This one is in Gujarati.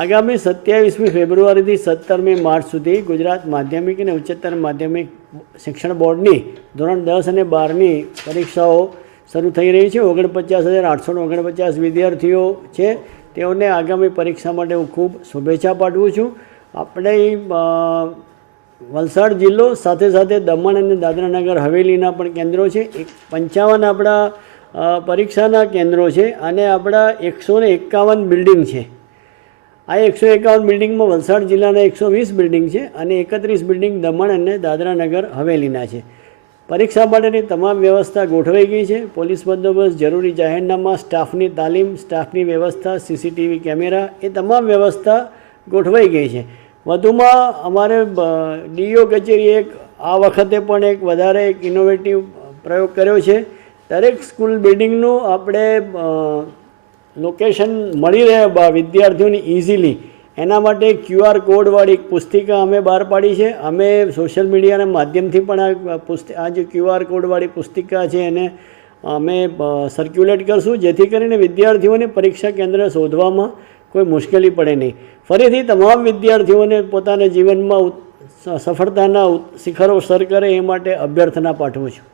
આગામી 27મી ફેબ્રુઆરીથી 17મી માર્ચ સુધી ગુજરાત માધ્યમિક અને ઉચ્ચતર માધ્યમિક શિક્ષણ બોર્ડની ધોરણ 10 અને 12ની પરીક્ષાઓ શરૂ થઈ રહી છે. 49,849 વિદ્યાર્થીઓ છે. તેઓને આગામી પરીક્ષા માટે હું ખૂબ શુભેચ્છા પાઠવું છું. આપણે વલસાડ જિલ્લો સાથે સાથે દમણ અને દાદરાનગર હવેલીના પણ કેન્દ્રો છે. 55 આપણા પરીક્ષાના કેન્દ્રો છે અને આપણા 151 બિલ્ડિંગ છે. આ 151 બિલ્ડિંગમાં વલસાડ જિલ્લાના 120 બિલ્ડિંગ છે અને 31 બિલ્ડિંગ દમણ અને દાદરાનગર હવેલીના છે. પરીક્ષા માટેની તમામ વ્યવસ્થા ગોઠવાઈ ગઈ છે. પોલીસ બંદોબસ્ત, જરૂરી જાહેરનામા, સ્ટાફની તાલીમ, સ્ટાફની વ્યવસ્થા, સીસીટીવી કેમેરા, એ તમામ વ્યવસ્થા ગોઠવાઈ ગઈ છે. વધુમાં અમારે ડીઈઓ કચેરીએ આ વખતે પણ એક વધારે એક ઇનોવેટિવ પ્રયોગ કર્યો છે. દરેક સ્કૂલ બિલ્ડિંગનું આપણે લોકેશન મળી રહે વિદ્યાર્થીઓને ઇઝીલી, એના માટે QR કોડવાળી એક પુસ્તિકા અમે બહાર પાડી છે. અમે સોશિયલ મીડિયાના માધ્યમથી પણ આ જે QR કોડવાળી પુસ્તિકા છે એને અમે સર્ક્યુલેટ કરશું, જેથી કરીને વિદ્યાર્થીઓને પરીક્ષા કેન્દ્ર શોધવામાં કોઈ મુશ્કેલી પડે નહીં. ફરીથી તમામ વિદ્યાર્થીઓને પોતાના જીવનમાં સફળતાના શિખરો સર કરે એ માટે અભ્યર્થના પાઠવું છું.